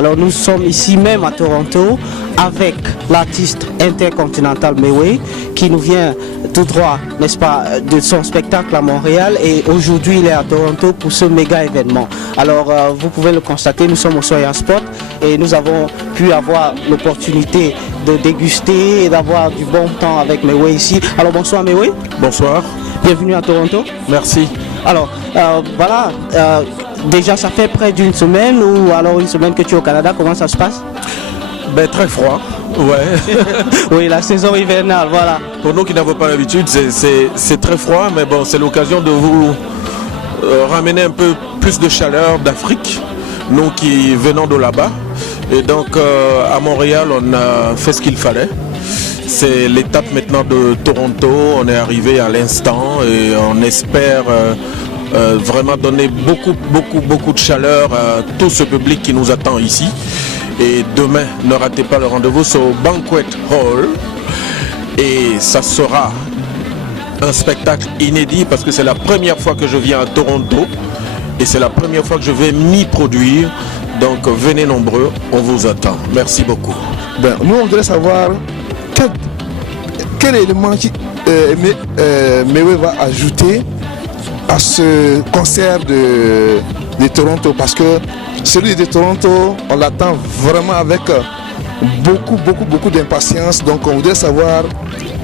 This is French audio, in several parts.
Alors nous sommes ici même à Toronto avec l'artiste intercontinental Mewé qui nous vient tout droit, n'est-ce pas, de son spectacle à Montréal, et aujourd'hui il est à Toronto pour ce méga événement. Alors vous pouvez le constater, nous sommes au Soya Spot et nous avons pu avoir l'opportunité de déguster et d'avoir du bon temps avec Mewé ici. Alors bonsoir Mewé. Bonsoir. Bienvenue à Toronto. Merci. Alors voilà, déjà ça fait près d'une semaine ou alors une semaine que tu es au Canada, comment ça se passe? Ben, très froid, ouais. Oui, la saison hivernale, voilà. Pour nous qui n'avons pas l'habitude, c'est très froid, mais bon, c'est l'occasion de vous ramener un peu plus de chaleur d'Afrique, nous qui venons de là-bas. Et donc à Montréal, on a fait ce qu'il fallait. C'est l'étape maintenant de Toronto, on est arrivé à l'instant et on espère vraiment donner beaucoup de chaleur à tout ce public qui nous attend ici. Et demain, ne ratez pas le rendez-vous sur Banquet Hall. Et ça sera un spectacle inédit parce que c'est la première fois que je viens à Toronto. Et c'est la première fois que je vais m'y produire. Donc venez nombreux, on vous attend. Merci beaucoup. Ben, nous, on voudrait savoir quel élément Mewé va ajouter à ce concert de Toronto, parce que celui de Toronto, on l'attend vraiment avec beaucoup d'impatience. Donc on voudrait savoir,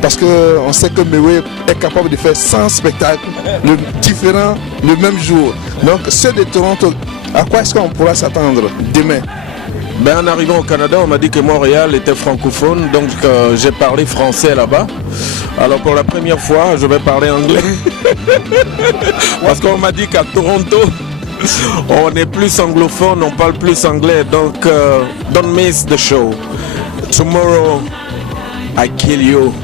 parce qu'on sait que Mewé est capable de faire 100 spectacles différents le même jour. Donc ceux de Toronto, à quoi est-ce qu'on pourra s'attendre demain? Ben, en arrivant au Canada, on m'a dit que Montréal était francophone, donc j'ai parlé français là-bas. Alors pour la première fois, je vais parler anglais. Parce qu'on m'a dit qu'à Toronto, on est plus anglophone, on parle plus anglais. Donc, don't miss the show. Tomorrow, I kill you.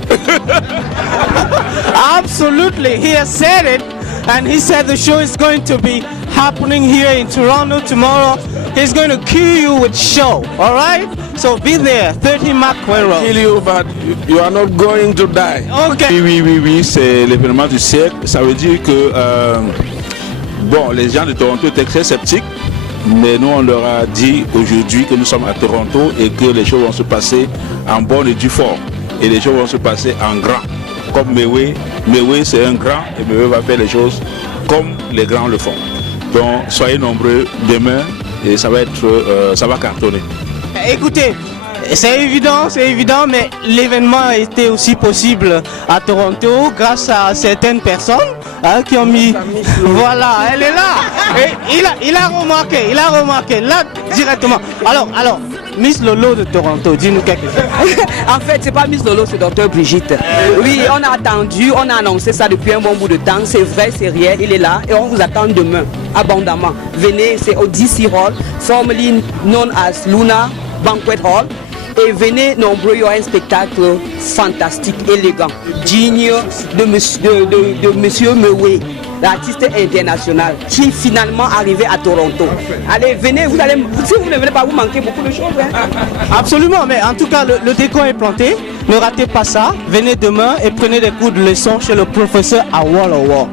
Absolutely, he has said it, and he said the show is going to be happening here in Toronto tomorrow. He's going to kill you with show, all right? So be there, 30 Macquarie Road. Kill you, but you are not going to die. Okay. Oui, c'est l'événement du siècle. Ça veut dire que bon, les gens de Toronto étaient très sceptiques, mais nous on leur a dit aujourd'hui que nous sommes à Toronto et que les choses vont se passer en bonne et due forme. Et les choses vont se passer en grand. Comme Mewé c'est un grand et Mewé va faire les choses comme les grands le font. Donc soyez nombreux demain et ça va cartonner. Écoutez, c'est évident, mais l'événement a été aussi possible à Toronto grâce à certaines personnes qui ont mis... Voilà, elle est là. Et il a remarqué, là, directement. Alors, Miss Lolo de Toronto, dis-nous quelque chose. En fait, c'est pas Miss Lolo, c'est Dr Brigitte. Oui, on a attendu, on a annoncé ça depuis un bon bout de temps. C'est vrai, c'est réel, il est là et on vous attend demain, abondamment. Venez, c'est au DC Hall, formerly known as Luna Banquet Hall. Et venez nombreux, il y aura un spectacle fantastique, élégant, digne de monsieur Mewé, l'artiste international, qui est finalement arrivé à Toronto. Allez, venez, si vous ne venez pas, vous manquez beaucoup de choses. Hein. Absolument, mais en tout cas, le décor est planté. Ne ratez pas ça. Venez demain et prenez des cours de leçon chez le professeur à Wall of War.